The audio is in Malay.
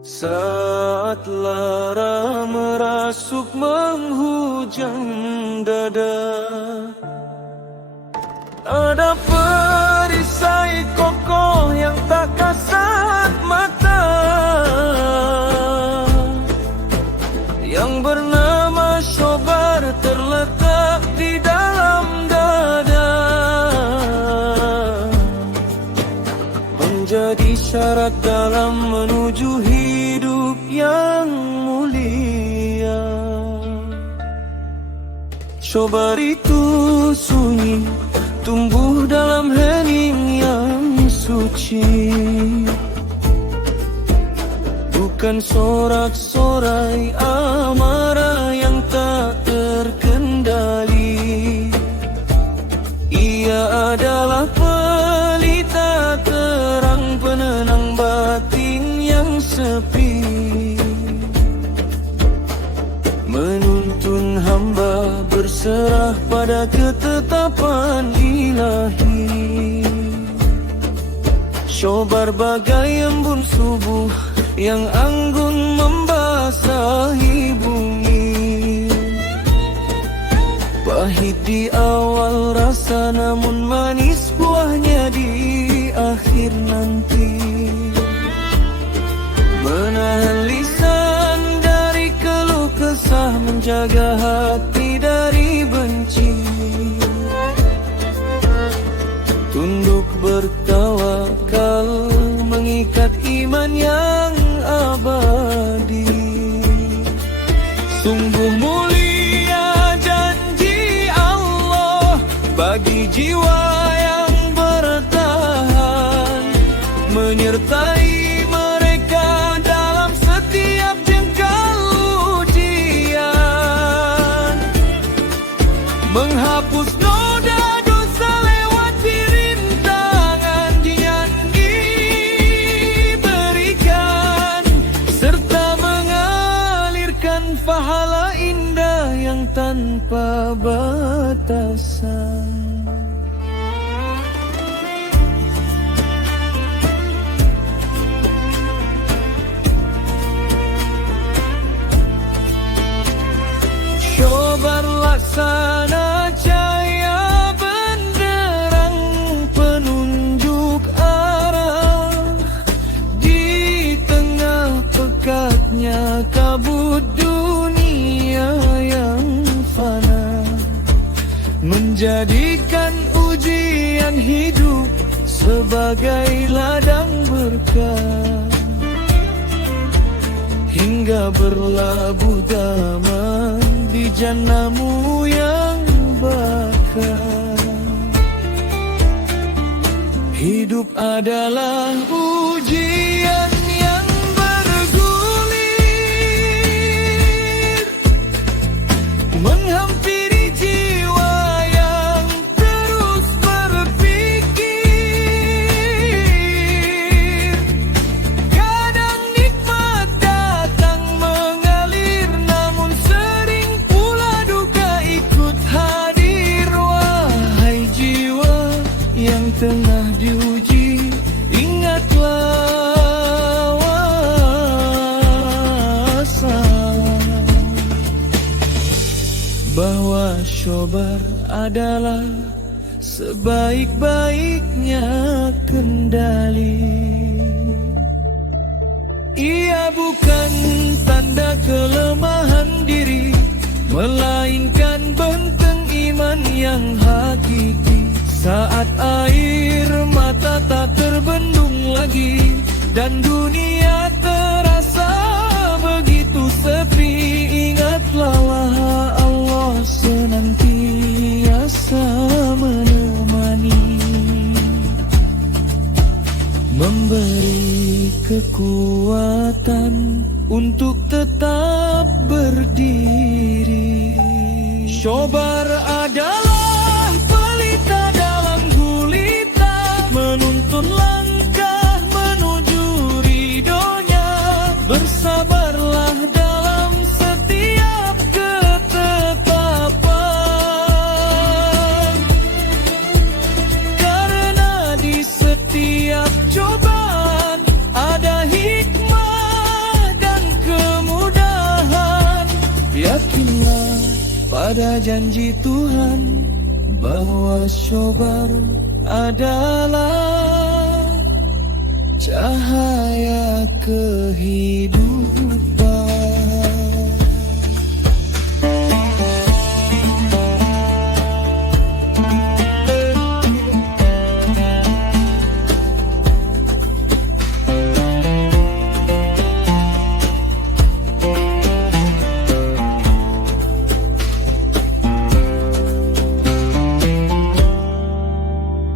Saat lara merasuk menghujam dada, ada perisai kokoh yang tak kasat mata, yang bernama Shobar terletak di dalam dada, menjadi syarat dalam menuju hidup yang mulia. Shobar itu sunyi, tumbuh dalam hening yang suci, bukan sorak-sorai amarah yang tak terkendali. Ia adalah pelita terang penenang batin yang sepi, menuntun hamba berserah pada ketetapan ilahi. Shobar bagai embun subuh yang anggun membasahi bumi, pahit di awal rasa namun manis buahnya di akhir nanti. Menahan lisan dari keluh kesah, menjaga hati dari benci, tunduk bertawakal, mengikat iman yang abadi. Sungguh mulia janji Allah bagi jiwa yang bertahan, menyertai mereka dalam setiap jengkal ujian, menghapus noda dosa lewat rintangan yang diberikan, serta mengalirkan pahala indah yang tanpa batasan. Shobar laksana cahaya benderang penunjuk arah, di tengah pekatnya kabut dunia yang fana, menjadikan ujian hidup sebagai ladang berkah, hingga berlabuh damai di jannamu yang bakar. Hidup adalah ujian yang bergulir, menghampiri jiwa yang terus berpikir. Kadang nikmat datang mengalir, namun sering pula duka ikut hadir. Wahai jiwa yang tengah diuji, ingatlah bahwa Shobar adalah sebaik-baiknya kendali. Ia bukan tanda kelemahan diri, melainkan benteng iman yang hakiki. Saat air mata tak terbendung lagi dan dunia terasa begitu sepi, ingatlah Allah senantiasa menemani, memberi kekuatan untuk tetap berdiri. Shobar adalah pelita dalam gulita, menuntun langkah menuju ridhonya. Bersabarlah dalam setiap ketetapan, karena di setiap cobaan ada hikmah pada janji Tuhan bahwa Syobar adalah cahaya kehidupan.